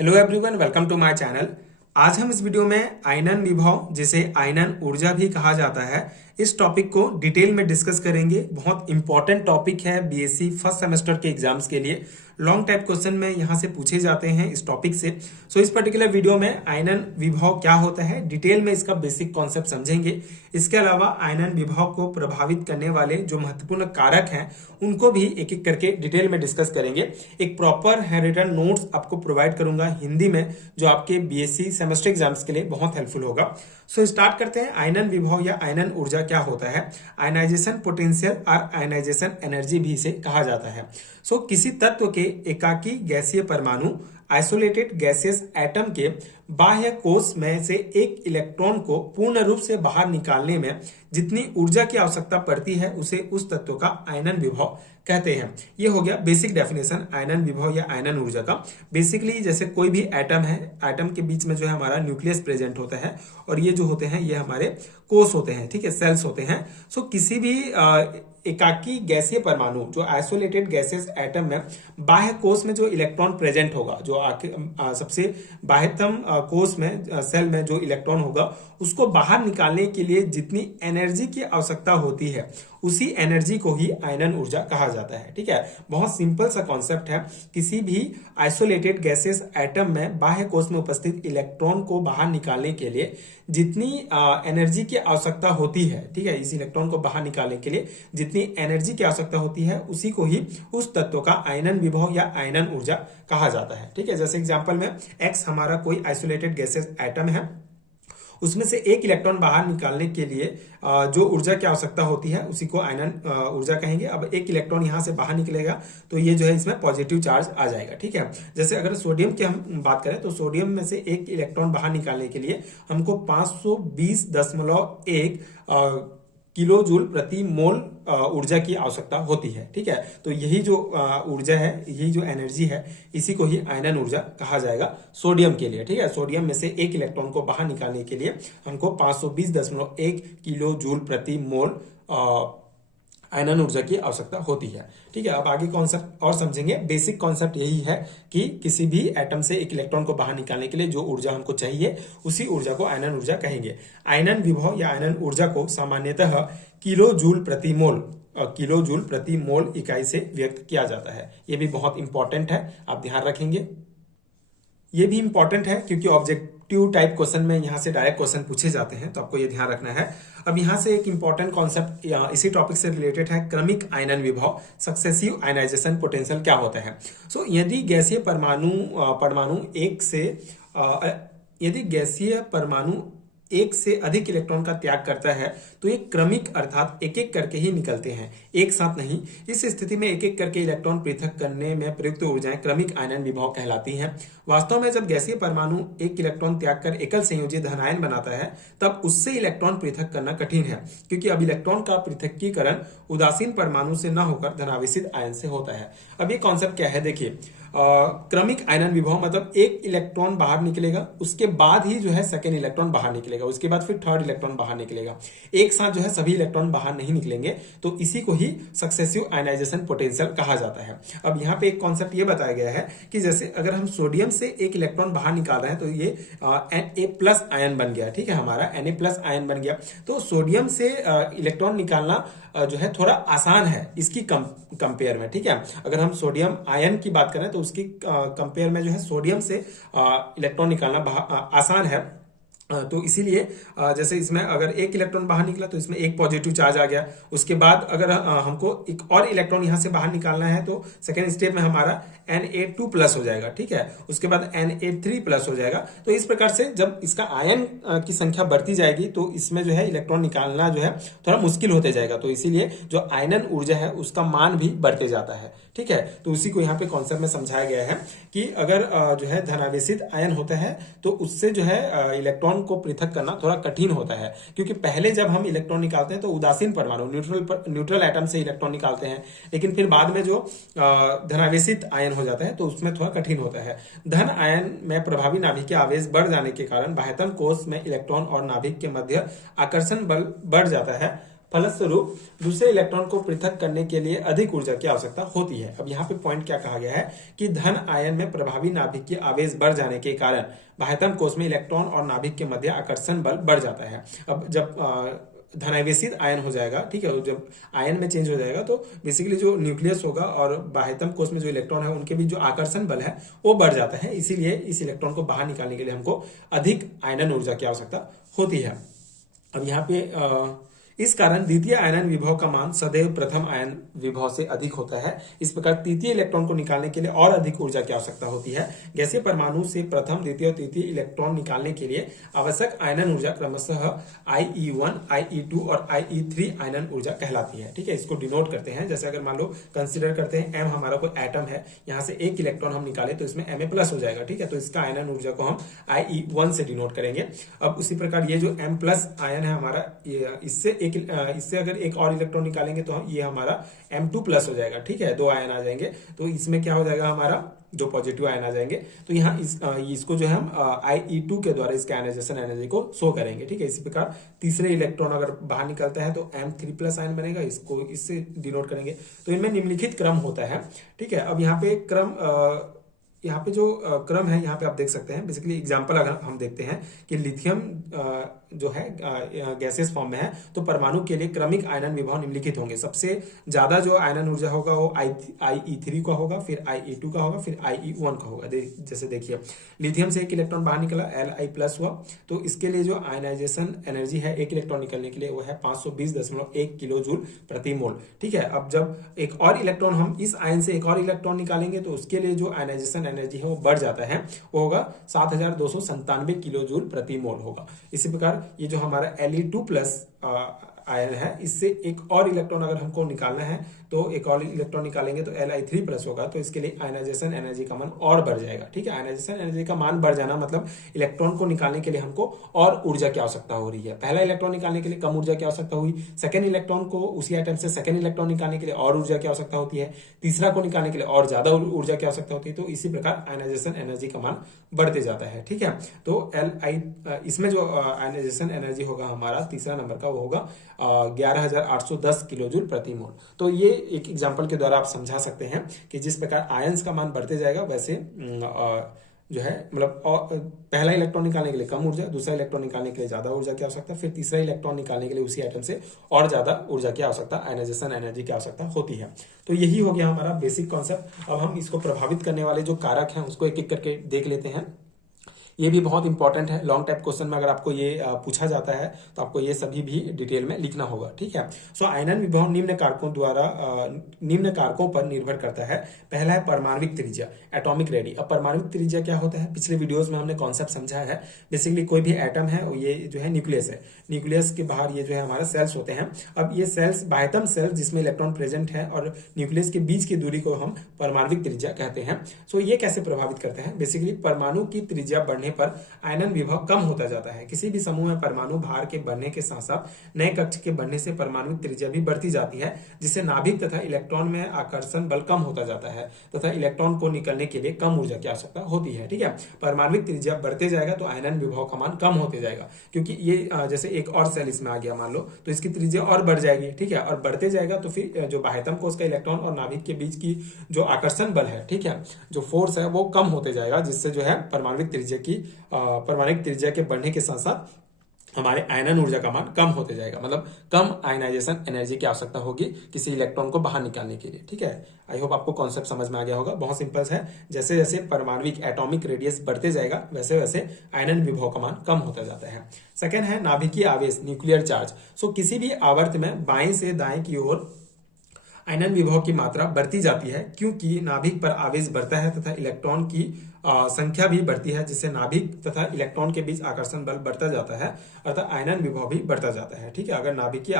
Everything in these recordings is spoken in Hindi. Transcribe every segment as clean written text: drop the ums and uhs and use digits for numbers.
Hello everyone, welcome to my channel. आज हम इस वीडियो में आयनन विभव, जिसे आयनन ऊर्जा भी कहा जाता है, इस टॉपिक को डिटेल में डिस्कस करेंगे। बहुत इंपॉर्टेंट टॉपिक है बीएससी फर्स्ट सेमेस्टर के एग्जाम्स के लिए। लॉन्ग टाइप क्वेश्चन में यहाँ से पूछे जाते हैं इस टॉपिक से। सो इस पर्टिकुलर वीडियो में आयनन विभव क्या होता है, डिटेल में इसका बेसिक कॉन्सेप्ट समझेंगे। इसके अलावा आयनन विभव को प्रभावित करने वाले जो महत्वपूर्ण कारक हैं उनको भी एक एक करके डिटेल में डिस्कस करेंगे। एक प्रॉपर हैंड रिटन नोट्स आपको प्रोवाइड करूंगा हिंदी में, जो आपके बीएससी सेमेस्टर एग्जाम्स के लिए बहुत हेल्पफुल होगा। सो स्टार्ट करते हैं। आयनन विभव या आयनन ऊर्जा क्या होता है? आयनाइजेशन पोटेंशियल और आयनाइजेशन एनर्जी भी इसे कहा जाता है। सो किसी तत्व के एकाकी गैसीय परमाणु, आइसोलेटेड गैसियस एटम के बाह्य कोश में से एक इलेक्ट्रॉन को पूर्ण रूप से बाहर निकालने में जितनी ऊर्जा की आवश्यकता पड़ती है उसे उस तत्व का आयनन विभव कहते हैं। ये हो गया बेसिक डेफिनेशन आयनन विभव या आयनन ऊर्जा का। बेसिकली जैसे कोई भी एटम है, एटम के बीच में जो है हमारा न्यूक्लियस प्रेजेंट होता है और ये जो होते हैं ये हमारे कोश होते हैं, ठीक है, सेल्स होते हैं। सो किसी भी एकाकी गैसीय परमाणु, जो आइसोलेटेड गैसेस एटम में बाह्य कोश में जो इलेक्ट्रॉन प्रेजेंट होगा, जो सबसे बाह्यतम कोश में सेल में जो इलेक्ट्रॉन होगा, उसको बाहर निकालने के लिए जितनी एनर्जी की आवश्यकता होती है उसी एनर्जी को ही आयनन ऊर्जा कहा जाता है। ठीक है, बहुत सिंपल सा कॉन्सेप्ट है। किसी भी आइसोलेटेड गैसेस एटम में बाह्य कोश में उपस्थित इलेक्ट्रॉन को बाहर निकालने के लिए जितनी एनर्जी की आवश्यकता होती है, ठीक है, इस इलेक्ट्रॉन को बाहर निकालने के लिए जितनी एनर्जी की आवश्यकता होती है उसी को ही उस तत्व का आयनन विभव या आयनन ऊर्जा कहा जाता है। ठीक है, जैसे एग्जांपल में एक्स हमारा कोई आइसोलेटेड गैसेस एटम है, उसमें से एक इलेक्ट्रॉन बाहर निकालने के लिए जो ऊर्जा की आवश्यकता होती है उसी को आयनन ऊर्जा कहेंगे। अब एक इलेक्ट्रॉन यहां से बाहर निकलेगा तो ये जो है इसमें पॉजिटिव चार्ज आ जाएगा। ठीक है, जैसे अगर सोडियम की हम बात करें तो सोडियम में से एक इलेक्ट्रॉन बाहर निकालने के लिए हमको 520.1 किलो जूल प्रति मोल ऊर्जा की आवश्यकता होती है। ठीक है, तो यही जो ऊर्जा है, यही जो एनर्जी है, इसी को ही आयनन ऊर्जा कहा जाएगा सोडियम के लिए। ठीक है, सोडियम में से एक इलेक्ट्रॉन को बाहर निकालने के लिए हमको 520.1 किलो जूल प्रति मोल आयनन ऊर्जा की आवश्यकता होती है। ठीक है, अब आगे कॉन्सेप्ट और समझेंगे। बेसिक कॉन्सेप्ट यही है कि किसी भी एटम से एक इलेक्ट्रॉन को बाहर निकालने के लिए जो ऊर्जा हमको चाहिए उसी ऊर्जा को आयनन ऊर्जा कहेंगे। आयनन विभव या आयनन ऊर्जा को सामान्यतः किलो जूल प्रति मोल इकाई से व्यक्त किया जाता है। यह भी बहुत इंपॉर्टेंट है, आप ध्यान रखेंगे। ये भी इंपॉर्टेंट है क्योंकि ऑब्जेक्टिव टाइप क्वेश्चन में यहां से डायरेक्ट क्वेश्चन पूछे जाते हैं, तो आपको ये ध्यान रखना है। अब यहां से एक इंपॉर्टेंट कॉन्सेप्ट इसी टॉपिक से रिलेटेड है, क्रमिक आयनन विभव, सक्सेसिव आयनाइजेशन पोटेंशियल क्या होता है। सो यदि गैसीय परमाणु एक से अधिक इलेक्ट्रॉन का त्याग करता है तो ये क्रमिक अर्थात एक एक करके ही निकलते हैं, एक साथ नहीं। इस स्थिति में एक एक करके इलेक्ट्रॉन पृथक करने में प्रयुक्त ऊर्जाएं क्रमिक आयनन विभव कहलाती हैं। वास्तव में जब गैसीय परमाणु एक इलेक्ट्रॉन त्याग कर एकल संयोजी धनायन बनाता है तब उससे इलेक्ट्रॉन पृथक करना कठिन है, क्योंकि अब इलेक्ट्रॉन का पृथकीकरण उदासीन परमाणु से न होकर धनावेशित आयन से होता है। अब ये कॉन्सेप्ट क्या है, देखिए, क्रमिक आयनन विभव मतलब एक इलेक्ट्रॉन बाहर निकलेगा, उसके बाद ही जो है सेकेंड इलेक्ट्रॉन बाहर निकलेगा, उसके बाद फिर थर्ड इलेक्ट्रॉन बाहर निकलेगा। एक साथ जो है सभी इलेक्ट्रॉन बाहर नहीं निकलेंगे, तो इसी को ही सक्सेसिव आयनाइजेशन पोटेंशियल कहा जाता है। अब यहाँ पे एक कॉन्सेप्ट ये बताया गया है कि जैसे अगर हम सोडियम से एक इलेक्ट्रॉन बाहर निकाल रहे हैं तो ये Na+ आयन बन गया। ठीक है, हमारा Na+ आयन बन गया। तो सोडियम से इलेक्ट्रॉन निकालना जो है थोड़ा आसान है इसकी कंपेयर में। ठीक है, अगर हम सोडियम आयन की बात करें तो उसकी कंपेयर में जो है सोडियम से इलेक्ट्रॉन निकालना आसान है। तो इसीलिए जैसे इसमें अगर एक इलेक्ट्रॉन बाहर निकला तो इसमें एक पॉजिटिव चार्ज आ गया। उसके बाद अगर हमको एक और इलेक्ट्रॉन यहां से बाहर निकालना है तो सेकेंड स्टेप में हमारा Na2+ हो जाएगा। ठीक है, उसके बाद Na3+ हो जाएगा। तो इस प्रकार से जब इसका आयन की संख्या बढ़ती जाएगी तो इसमें जो है इलेक्ट्रॉन निकालना जो है थोड़ा मुश्किल होते जाएगा। तो इसीलिए जो आयनन ऊर्जा है उसका मान भी बढ़ते जाता है। ठीक है, तो उसी को यहाँ पे कॉन्सेप्ट में समझाया गया है कि अगर जो है धनावेशित आयन होता है तो उससे जो है इलेक्ट्रॉन को पृथक करना थोड़ा कठिन होता है, क्योंकि पहले जब हम इलेक्ट्रॉन निकालते हैं तो उदासीन परमाणु न्यूट्रल एटम से इलेक्ट्रॉन निकालते हैं, लेकिन फिर बाद में जो धनावेशित आयन हो जाता है तो उसमें थोड़ा कठिन होता है। धन आयन में प्रभावी नाभिकीय आवेश बढ़ जाने के कारण बाह्यतम कोश में इलेक्ट्रॉन और नाभिक के मध्य आकर्षण बल बढ़ जाता है फलस्वरूप दूसरे इलेक्ट्रॉन को पृथक करने के लिए अधिक ऊर्जा की आवश्यकता होती है। अब यहाँ पे पॉइंट क्या कहा गया है कि धन आयन में प्रभावी नाभिकीय आवेश बढ़ जाने के कारण बाह्यतम कोश में इलेक्ट्रॉन और नाभिक के मध्य आकर्षण बल बढ़ जाता है। अब जब धनावेशित आयन हो जाएगा, ठीक है, जब आयन में चेंज हो जाएगा तो बेसिकली जो न्यूक्लियस होगा और बाह्यतम कोश में जो इलेक्ट्रॉन है उनके बीच जो आकर्षण बल है वो बढ़ जाता है। इसीलिए इस इलेक्ट्रॉन को बाहर निकालने के लिए हमको अधिक आयनन ऊर्जा की आवश्यकता होती है। अब यहाँ पे इस कारण द्वितीय आयनन विभव का मान सदैव प्रथम आयन विभव से अधिक होता है। इस प्रकार तृतीय इलेक्ट्रॉन को निकालने के लिए और अधिक ऊर्जा की आवश्यकता होती है। गैसीय परमाणु से प्रथम, द्वितीय और तृतीय इलेक्ट्रॉन निकालने के लिए आवश्यक आयनन ऊर्जा क्रमशः IE1, IE2 और IE3 आयनन ऊर्जा कहलाती है। ठीक है, इसको डिनोट करते हैं। जैसे अगर मान लो कंसिडर करते हैं M हमारा कोई एटम है, यहाँ से एक इलेक्ट्रॉन हम निकाले तो इसमें Ma+ हो जाएगा। ठीक है, तो इसका आयनन ऊर्जा को हम IE1 से डिनोट करेंगे। अब उसी प्रकार ये जो M+ आयन है हमारा, इससे अगर एक और इलेक्ट्रॉन निकालेंगे तो ये हमारा M2+ हो जाएगा। ठीक है, 2 आयन आ जाएंगे तो इसमें क्या हो जाएगा, हमारा 2 पॉजिटिव आयन आ जाएंगे। तो यहाँ इसको जो है हम IE2 के द्वारा इसके आयनाइजेशन एनर्जी को शो करेंगे। ठीक है, इसी प्रकार तीसरे इलेक्ट्रॉन अगर बाहर निकलता है तो M3+ आयन बनेगा, इसको इससे डिनोट करेंगे। तो इनमें निम्नलिखित क्रम होता है। ठीक है, अब यहाँ पे यहाँ पे जो क्रम है यहाँ पे आप देख सकते हैं। बेसिकली एग्जांपल अगर हम देखते हैं कि लिथियम जो है गैसेस फॉर्म में है तो परमाणु के लिए क्रमिक आयनन विभव निम्नलिखित होंगे। सबसे ज्यादा जो आयनन ऊर्जा होगा वो IE3 का होगा, फिर IE2 का होगा, फिर IE1 का होगा। जैसे देखिए लिथियम से एक इलेक्ट्रॉन बाहर निकला, Li+ हुआ, तो इसके लिए जो आयनाइजेशन एनर्जी है एक इलेक्ट्रॉन निकलने के लिए वो है 520.1 किलो जूल प्रति मोल। ठीक है, अब जब एक और इलेक्ट्रॉन हम इस आयन से एक और इलेक्ट्रॉन निकालेंगे तो उसके लिए जो आयनाइजेशन एनर्जी है वो बढ़ जाता है, वो होगा 7297 किलो जूल प्रति मोल होगा। इसी प्रकार ये जो हमारा Le2+ आयन है, इससे एक और इलेक्ट्रॉन अगर हमको निकालना है तो एक और इलेक्ट्रॉन निकालेंगे तो Li3+ होगा, तो इसके लिए आयनाइजेशन एनर्जी का मान और बढ़ जाएगा। ठीक है, आयनाइजेशन एनर्जी का मान बढ़ जाना मतलब इलेक्ट्रॉन को निकालने के लिए हमको और ऊर्जा की आवश्यकता हो रही है। पहला इलेक्ट्रॉन निकालने के लिए कम ऊर्जा की आवश्यकता हुई, सेकंड इलेक्ट्रॉन को उसी आइटम से सेकंड इलेक्ट्रॉन निकालने के लिए और ऊर्जा की आवश्यकता होती है, तीसरा को निकालने के लिए और ज्यादा ऊर्जा की आवश्यकता होती है। तो इसी प्रकार आयनाइजेशन एनर्जी का मान बढ़ते जाता है। ठीक है, तो इसमें जो आयनाइजेशन एनर्जी होगा हमारा तीसरा नंबर का, वो होगा 11,810 किलो जूल प्रति मोल। तो ये एक एग्जांपल के द्वारा आप समझा सकते हैं कि जिस प्रकार आयंस का मान बढ़ते जाएगा वैसे जो है मतलब पहला इलेक्ट्रॉन निकालने के लिए कम ऊर्जा, दूसरा इलेक्ट्रॉन निकालने के लिए ज्यादा ऊर्जा की आवश्यकता, फिर तीसरा इलेक्ट्रॉन निकालने के लिए उसी आइटम से और ज्यादा ऊर्जा की आवश्यकता, आयनाइजेशन एनर्जी की आवश्यकता होती है। तो यही हो गया हमारा बेसिक कॉन्सेप्ट। अब हम इसको प्रभावित करने वाले जो कारक हैं उसको एक एक करके देख लेते हैं। ये भी बहुत इंपॉर्टेंट है। लॉन्ग टाइप क्वेश्चन में अगर आपको ये पूछा जाता है तो आपको ये सभी भी डिटेल में लिखना होगा। ठीक है, सो आयनन विभव निम्न कारकों पर निर्भर करता है। पहला है परमाणविक त्रिज्या, एटॉमिक रेडी। अब परमाणविक त्रिज्या क्या होता है, पिछले वीडियोस में हमने कॉन्सेप्ट समझा है। बेसिकली कोई भी एटम है, ये जो है न्यूक्लियस है, न्यूक्लियस के बाहर ये जो है हमारा सेल्स होते हैं। अब ये सेल्स बाह्यतम सेल्स जिसमें इलेक्ट्रॉन प्रेजेंट है और न्यूक्लियस के बीच की दूरी को हम परमाणविक त्रिज्या कहते हैं। सो ये कैसे प्रभावित करते हैं, बेसिकली परमाणु की त्रिज्या बढ़ने पर आयनन विभव कम होता जाता है। किसी भी समूह में परमाणु भार के बढ़ने के साथ साथ नए कक्ष के बढ़ने से परमाणु त्रिज्या भी बढ़ती जाती है, जिससे नाभिक तथा इलेक्ट्रॉन में आकर्षण बल कम होता जाता है तथा इलेक्ट्रॉन को निकलने के लिए कम ऊर्जा की आवश्यकता होती है। ठीक है, परमाणु त्रिज्या बढ़ते जाएगा तो आयनन विभव का मान कम होते जाएगा, क्योंकि ये जैसे एक और सेल इसमें आ गया मान लो, तो इसकी त्रिज्या और बढ़ जाएगी। ठीक है, और बढ़ते जाएगा तो फिर जो बाह्यतम कोश का इलेक्ट्रॉन और नाभिक के बीच की जो आकर्षण बल है, ठीक है, जो फोर्स है वो कम होते जाएगा, जिससे जो है परमाणविक त्रिज्या के बढ़ने के साथ साथ हमारे आयनन ऊर्जा का मान कम होते जाएगा, मतलब कम आयनाइजेशन एनर्जी की आवश्यकता होगी किसी इलेक्ट्रॉन को बाहर निकालने के लिए। ठीक है, आई होप आपको कॉन्सेप्ट समझ में आ गया होगा। बहुत सिंपल है, जैसे जैसे परमाणविक एटॉमिक रेडियस बढ़ते जाएगा वैसे वैसे आयनन विभव का मान कम होता जाता है। सेकेंड है नाभिकीय आवेश, न्यूक्लियर चार्ज। सो किसी भी आवर्त में बाएं से दाएं की ओर आयनन विभव की मात्रा बढ़ती जाती है, क्योंकि नाभिक पर आवेश बढ़ता है तथा इलेक्ट्रॉन की संख्या भी बढ़ती है, जिससे नाभिक तथा इलेक्ट्रॉन के बीच आकर्षण बल बढ़ता जाता है, अर्थात आयनन विभव भी बढ़ता जाता है। ठीक है, अगर नाभिकीय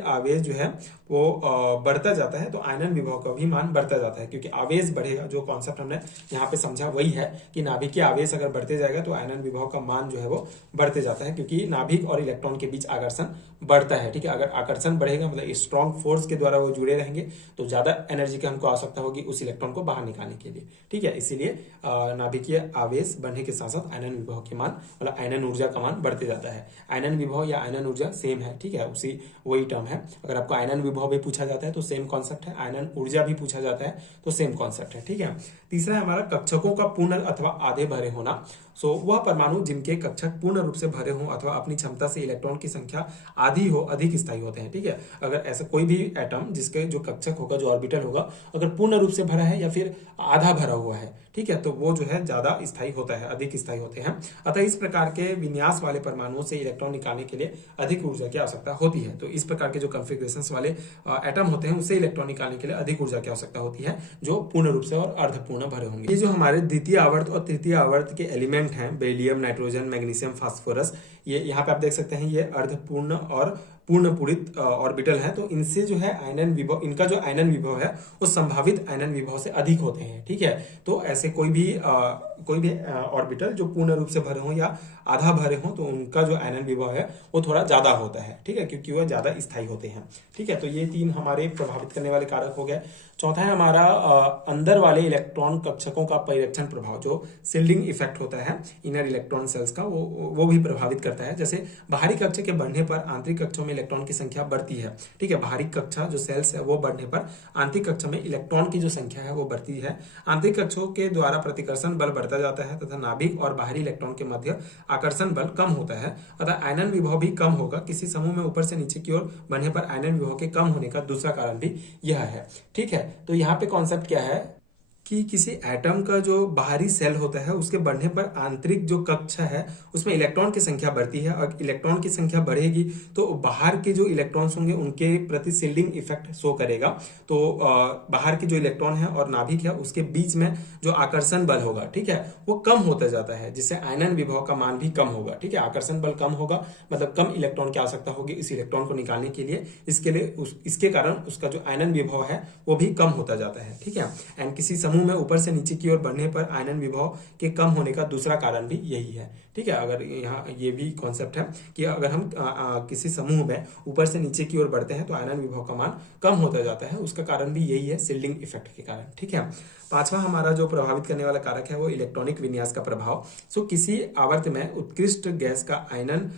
आवेश जो है वो बढ़ता जाता है तो आयनन विभव का भी मान बढ़ता जाता है, क्योंकि आवेश बढ़ेगा। जो कॉन्सेप्ट हमने यहाँ पे समझा वही है कि नाभिकीय आवेश अगर बढ़ते जाएगा तो आयनन विभव का मान जो है वो बढ़ते जाता है, क्योंकि नाभिक और इलेक्ट्रॉन के बीच आकर्षण बढ़ता है। ठीक है, अगर आकर्षण बढ़ेगा मतलब स्ट्रॉन्ग फोर्स के द्वारा वो जुड़े रहेंगे तो ज्यादा एनर्जी की हमको आवश्यकता होगी उस इलेक्ट्रॉन को बाहर निकालने के लिए। ठीक है, इसीलिए नाभिकीय आवेश बढ़ने के साथ साथ आयनन विभव के मान मतलब आयनन ऊर्जा का मान बढ़ते जाता है। आयनन विभव या आयनन ऊर्जा सेम है, ठीक है, उसी वही टर्म है। अगर आपको आयनन विभव भी पूछा जाता है तो सेम कॉन्सेप्ट है, आयनन ऊर्जा भी पूछा जाता है तो सेम कॉन्सेप्ट है। ठीक है, तीसरा है हमारा कक्षकों का पूर्ण अथवा आधे भरे होना। सो वह परमाणु जिनके कक्षक पूर्ण रूप से भरे हों अथवा अपनी क्षमता से इलेक्ट्रॉन की संख्या आधी हो अधिक स्थायी होते हैं। ठीक है, अगर ऐसा कोई भी एटम जिसके जो कक्षक होगा, जो ऑर्बिटल होगा, अगर पूर्ण रूप से भरा है या फिर आधा भरा हुआ है, ठीक है, तो वो जो है ज्यादा स्थायी होता है, अधिक स्थायी होते हैं। अतः इस प्रकार के विन्यास वाले परमाणुओं से इलेक्ट्रॉन निकालने के लिए अधिक ऊर्जा की आवश्यकता होती है। तो इस प्रकार के जो कॉन्फ़िगरेशंस वाले एटम होते हैं उससे इलेक्ट्रॉन निकालने के लिए अधिक ऊर्जा की आवश्यकता होती है, जो पूर्ण रूप से और अर्धपूर्ण भरे होंगे। ये जो हमारे द्वितीय आवर्त और तृतीय आवर्त के एलिमेंट हैं, बेरिलियम, नाइट्रोजन, मैग्नीशियम, फास्फोरस, ये यहाँ पे आप देख सकते हैं, ये अर्धपूर्ण और पूर्ण पूरित ऑर्बिटल है। तो इनसे जो है आयनन विभव, इनका जो आयनन विभव है वो संभावित आयनन विभव से अधिक होते हैं। ठीक है, तो ऐसे कोई भी ऑर्बिटल जो पूर्ण रूप से भरे हों या आधा भरे हों तो उनका जो आयनन विभव है वो थोड़ा ज्यादा होता है। ठीक है, क्योंकि वह ज्यादा स्थायी होते हैं। ठीक है, तो ये तीन हमारे प्रभावित करने वाले कारक हो गए। चौथा है हमारा अंदर वाले इलेक्ट्रॉन कक्षकों का परिरक्षण प्रभाव, जो शिल्डिंग इफेक्ट होता है इनर इलेक्ट्रॉन सेल्स का, वो भी प्रभावित करता है। जैसे बाहरी कक्षा के बढ़ने पर आंतरिक कक्षों में इलेक्ट्रॉन की संख्या बढ़ती है। ठीक है, बाहरी कक्षा जो सेल्स है वो बढ़ने पर आंतरिक कक्षा में इलेक्ट्रॉन की जो संख्या है वो बढ़ती है। आंतरिक कक्षों के द्वारा प्रतिकर्षण बल बढ़ता जाता है तथा नाभिक और बाहरी इलेक्ट्रॉन के मध्य आकर्षण बल कम होता है, अतः आयनन विभव भी कम होगा। किसी समूह में ऊपर से नीचे की ओर बढ़ने पर आयनन विभव के कम होने का दूसरा कारण भी यह है। ठीक है, तो यहाँ पे कॉन्सेप्ट क्या है कि किसी एटम का जो बाहरी सेल होता है उसके बढ़ने पर आंतरिक जो कक्षा है उसमें इलेक्ट्रॉन की संख्या बढ़ती है, और इलेक्ट्रॉन की संख्या बढ़ेगी तो बाहर के जो इलेक्ट्रॉन्स होंगे उनके प्रति शिल्डिंग इफेक्ट शो करेगा। तो बाहर के जो इलेक्ट्रॉन है और नाभिक है उसके बीच में जो आकर्षण बल होगा, ठीक है, वो कम होता जाता है, जिससे आयनन विभव का मान भी कम होगा। ठीक है, आकर्षण बल कम होगा मतलब कम इलेक्ट्रॉन की आवश्यकता होगी इस इलेक्ट्रॉन को निकालने के लिए। इसके कारण उसका जो आयनन विभव है वो भी कम होता जाता है। ठीक है, एंड किसी समूह में ऊपर से नीचे की ओर बढ़ने पर आयनन विभव के कम होने का दूसरा कारण भी यही है। ठीक है, अगर यहाँ ये भी कॉन्सेप्ट है कि अगर हम किसी समूह में ऊपर से नीचे की ओर बढ़ते हैं तो आयनन विभव का मान कम होता जाता है, उसका कारण भी यही है, शिल्डिंग इफेक्ट के कारण। ठीक है, पांचवा हमारा जो प्रभावित करने वाला कारक है वो इलेक्ट्रॉनिक विन्यास का प्रभाव। सो किसी आवर्त में उत्कृष्ट गैस का आयनन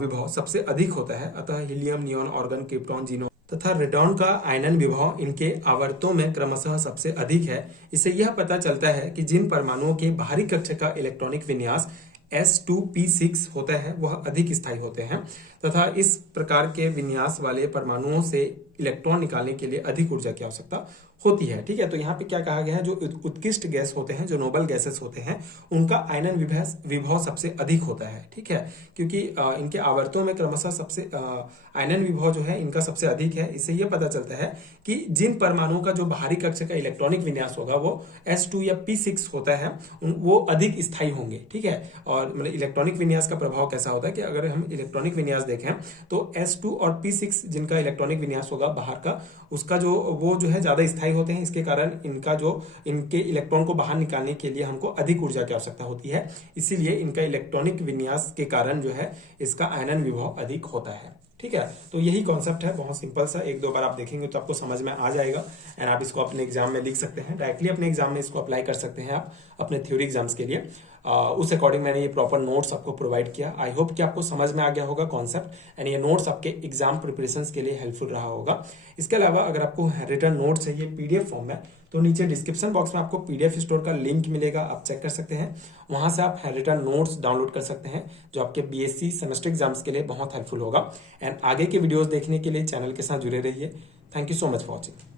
विभव सबसे अधिक होता है, अतः helium, neon, argon, krypton, xenon तथा रेडॉन का आयनन विभव इनके आवर्तों में क्रमशः सबसे अधिक है। इससे यह पता चलता है कि जिन परमाणुओं के बाहरी कक्षा का इलेक्ट्रॉनिक विन्यास S2p6 होता है वह अधिक स्थायी होते हैं तथा इस प्रकार के विन्यास वाले परमाणुओं से इलेक्ट्रॉन निकालने के लिए अधिक ऊर्जा की आवश्यकता होती है। ठीक है, तो यहाँ पे क्या कहा गया है, जो उत्कृष्ट गैस होते हैं, जो नोबल गैसेस होते हैं, उनका आयनन विभव सबसे अधिक होता है। ठीक है, क्योंकि इनके आवर्तों में क्रमशः सबसे आयनन विभव जो है इनका सबसे अधिक है। इससे यह पता चलता है कि जिन परमाणुओं का जो बाहरी कक्षा का इलेक्ट्रॉनिक विन्यास होगा वो S2 या P6 होता है, वो अधिक स्थायी होंगे। ठीक है, और मतलब इलेक्ट्रॉनिक विन्यास का प्रभाव कैसा होता है कि अगर हम इलेक्ट्रॉनिक विन्यास देखें तो S2 और P6 जिनका इलेक्ट्रॉनिक विन्यास होगा बाहर का, उसका वो जो है ज्यादा स्थायी होते हैं। इसके कारण इनके इलेक्ट्रॉन को बाहर निकालने के लिए हमको अधिक ऊर्जा की आवश्यकता होती है, इसीलिए इनका इलेक्ट्रॉनिक विन्यास के कारण जो है इसका आयनन विभव अधिक होता है। ठीक है, तो यही कॉन्सेप्ट है, बहुत सिंपल सा, एक दो बार आप देखेंगे तो आपको समझ में आ जाएगा एंड आप इसको अपने एग्जाम में लिख सकते हैं, डायरेक्टली अपने एग्जाम में इसको अप्लाई कर सकते हैं आप अपने थ्योरी एग्जाम्स के लिए। उस अकॉर्डिंग मैंने ये प्रॉपर नोट्स आपको प्रोवाइड किया। आई होप कि आपको समझ में आ गया होगा कॉन्सेप्ट एंड ये नोट्स आपके एग्जाम प्रिपरेशंस के लिए हेल्पफुल रहा होगा। इसके अलावा अगर आपको रिटर्न नोट्स चाहिए PDF फॉर्म में तो नीचे डिस्क्रिप्शन बॉक्स में आपको PDF स्टोर का लिंक मिलेगा, आप चेक कर सकते हैं, वहां से आप रिटर्न नोट्स डाउनलोड कर सकते हैं जो आपके BSc सेमेस्टर एग्जाम्स के लिए बहुत हेल्पफुल होगा। एंड आगे के वीडियोस देखने के लिए चैनल के साथ जुड़े रहिए। Thank you so much for watching.